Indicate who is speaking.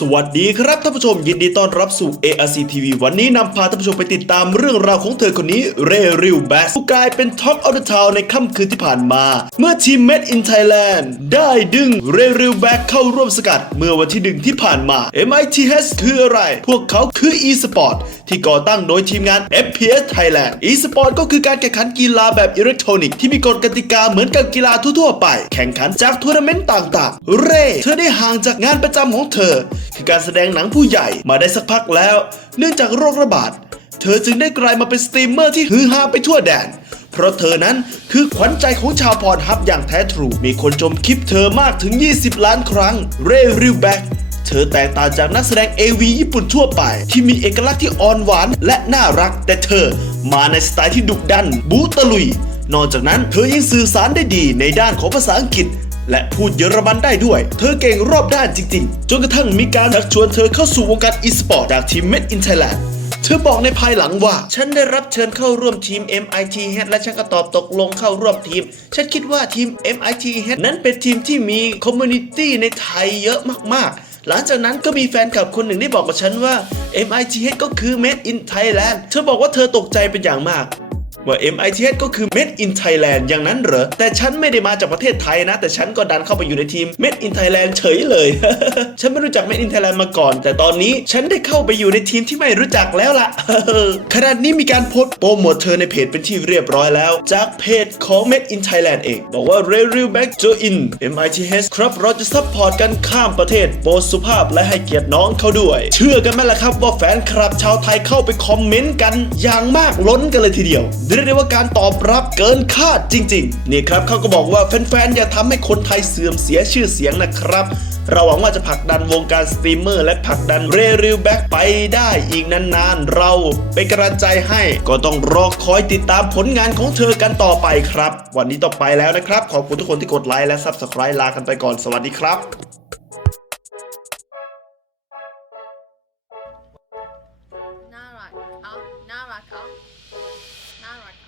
Speaker 1: สวัสดีครับท่านผู้ชมยินดีต้อนรับสู่ ARC TV วันนี้นำพาท่านผู้ชมไปติดตามเรื่องราวของเธอคนนี้เรริวแบสผู้กลายเป็น Talk of the Town ในค่ำคืนที่ผ่านมา เมื่อทีม Made in Thailand ได้ดึงเรริวแบกเข้าร่วมสกัด เมื่อวันที่หนึ่งที่ผ่านมา MITH คืออะไร พวกเขาคือ eSport ที่ก่อตั้งโดยทีมงาน FPS Thailand eSport ก็คือการแข่งขันกีฬาแบบอิเล็กทรอนิกส์ที่มีกฎกติกาเหมือนกับกีฬาทั่วๆไป แข่งขันจากทัวร์นาเมนต์ต่างๆ เร่เธอได้ห่างจากงานประจำของเธอ คือการแสดงหนังผู้ใหญ่มาได้สักพักแล้ว เนื่องจากโรคระบาด เธอจึงได้กลายมาเป็นสตรีมเมอร์ที่ฮือฮาไปทั่วแดน เพราะเธอนั้นคือขวัญใจของชาวพรฮับอย่างแท้ทรู มีคนชมคลิปเธอมากถึง 20 ล้านครั้ง เรริวแบ็กเธอแตกต่างจากนักแสดง AV ญี่ปุ่นทั่วไป ที่มีเอกลักษณ์ที่อ่อนหวานและน่ารัก แต่เธอมาในสไตล์ที่ดุดัน บูตะลุย นอกจากนั้นเธอยังสื่อสารได้ดีในด้านของภาษาอังกฤษ และพูดเยอรมันได้ด้วย เธอเก่งรอบด้านจริงๆ จนกระทั่งมีการชักชวนเธอเข้าสู่วงการอีสปอร์ตจากทีม Made in Thailand เธอบอกในภายหลังว่า ฉันได้รับเชิญเข้าร่วมทีม MIT Head และฉันก็ตอบตกลงเข้าร่วมทีม ฉันคิดว่าทีม MIT Head นั้นเป็นทีมที่มีคอมมูนิตี้ในไทยเยอะมากๆหลังจากนั้นก็มีแฟนคลับคนหนึ่งได้บอกกับฉันว่า MIT Head ก็คือ Made in Thailand เธอบอกว่าเธอตกใจเป็นอย่างมาก ว่า MITS ก็คือ Made in Thailand อย่างนั้นเหรอ แต่ฉันไม่ได้มาจากประเทศไทยนะ แต่ฉันก็ดันเข้าไปอยู่ในทีม Made in Thailand เฉยเลย ฉันไม่รู้จัก Made in Thailand มาก่อน แต่ตอนนี้ฉันได้เข้าไปอยู่ในทีมที่ไม่รู้จักแล้วล่ะขณะนี้มีการโพสต์โปรโมทเธอในเพจเป็นที่เรียบร้อยแล้ว จากเพจของ Made in Thailand เอง บอกว่า r e r e l back join MITS ครับเราจะซัพพอร์ตกันข้ามประเทศโปรสุภาพและให้เกียรติน้องเขาด้วย เชื่อกันไหมล่ะครับว่าแฟนคลับชาวไทยเข้าไปคอมเมนต์กันอย่างมากล้นกันเลยทีเดียวเรียกได้ว่าการตอบรับเกินคาดจริง ๆ นี่ครับเขาก็บอกว่าแฟนๆอย่าทำให้คนไทยเสื่อมเสียชื่อเสียงนะครับเราหวังว่าจะผลักดันวงการสตรีมเมอร์ และผลักดันเรริวแบ็กไปได้อีกนานๆ เราเป็นกำลังใจให้ก็ต้องรอคอยติดตามผลงานของเธอกันต่อไปครับ วันนี้ต้องไปแล้วนะครับ ขอบคุณทุกคนที่กดไลค์และ Subscribe ลากันไปก่อนสวัสดีครับ
Speaker 2: น่ารักเอาน่ารักเอา น่ารัก